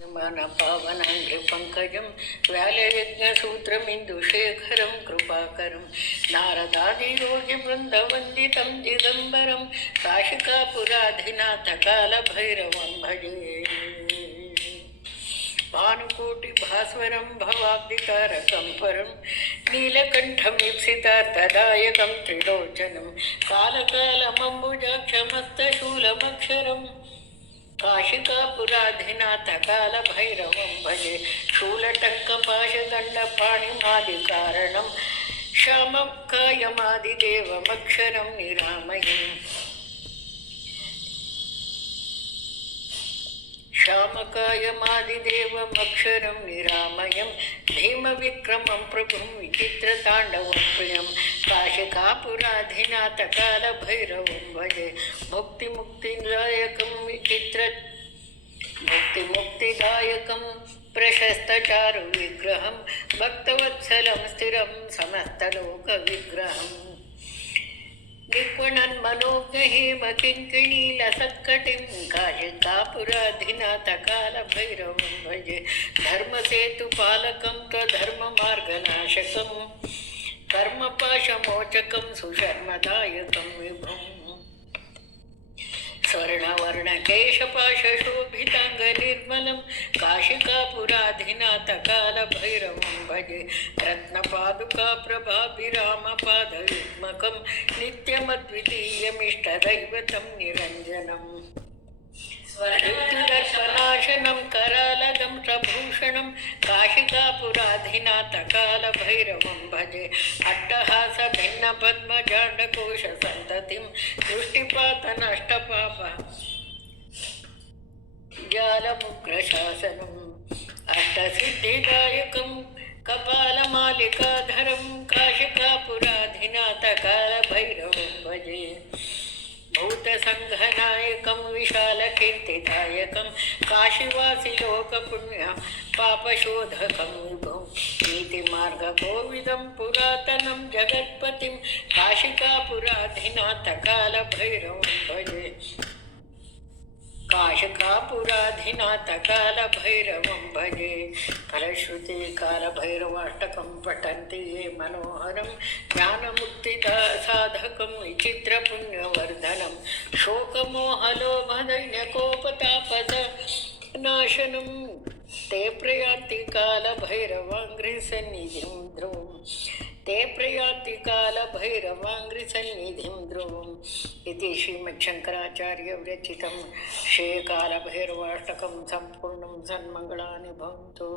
मनपावनाङ्घ्रिपङ्कजं व्यालयज्ञसूत्रमिन्दुशेखरं कृपाकरं नारदादियोगिवृन्दवन्दितं दिगम्बरं काशिकापुराधिनाथकालभैरवं भजे। भानुकोटिभास्वरं भवाब्दितारकं परं नीलकण्ठमीप्सितार्थदायकं त्रिलोचनं कालकालमम्बुजाक्षमस्तशूलमक्षरम् काशिकापुराधिनाथकालभैरवं भजे। शूलटङ्कपाशदण्डपाणिमादिकारणं श्यामकायमादिदेवमक्षरं निरामयम् श्यामकायमादिदेवमक्षरं निरामयं भीमविक्रमं प्रभुं विचित्रताण्डवं प्रियं काशिकापुराधिनाथकालभैरवं भजे। मुक्तिमुक्तिदायकं प्रशस्तचारुविग्रहं भक्तवत्सलं स्थिरं समस्तलोकविग्रहम् विक्वणन्मनोज्ञहेमकिङ्किणीलसत्कटिं काशिकापुराधिनाथकालभैरवं भजे। धर्मसेतुपालकं त्वधर्ममार्गनाशकं कर्मपाशमोचकं सुशर्मदायकं विभुम् स्वर्णवर्णकेशपाशशोभिताङ्गनिर्मलं काशिकापुराधिनाथकालभैरवं भजे। रत्नपादुकाप्रभाभिरामपादयुग्मकं नित्यमद्वितीयमिष्टदैवतं निरञ्जनम् मृत्युदर्पनाशनं करालदं प्रभूषणं काशिकापुराधिनाथकालभैरवं भजे। अट्टहासभिन्नपद्मजाण्डकोशसन्ततिं दृष्टिपातनष्टपाप जालमुग्रशासनम् अष्टसिद्धिदायकं कपालमालिकाधरं काशिकापुराधिनाथकालभैरवं भजे। भूतसङ्घनायकं विशालकीर्तिदायकं काशीवासिलोकपुण्यं पापशोधकं विभुं नीतिमार्गकोविदं पुरातनं जगत्पतिं काशिकापुराधिनाथकालभैरवं भजे। काशिकापुराधिनाथकालभैरवं भजे। फलश्रुति कालभैरवाष्टकं पठन्ति ये मनोहरं ज्ञानमुक्तिसाधकं विचित्रपुण्यवर्धनं शोकमोहलोभदैन्यकोपतापनाशनं ते प्रयान्ति कालभैरवाङ्घ्रिसन्निधिं ध्रुवम् ते प्रयान्ति कालभैरवाङ्घ्रिसन्निधिं ध्रुवम् इति श्रीमच्छङ्कराचार्यविरचितं श्रीकालभैरवाष्टकं सम्पूर्णं सन्मङ्गलानि भवन्तु।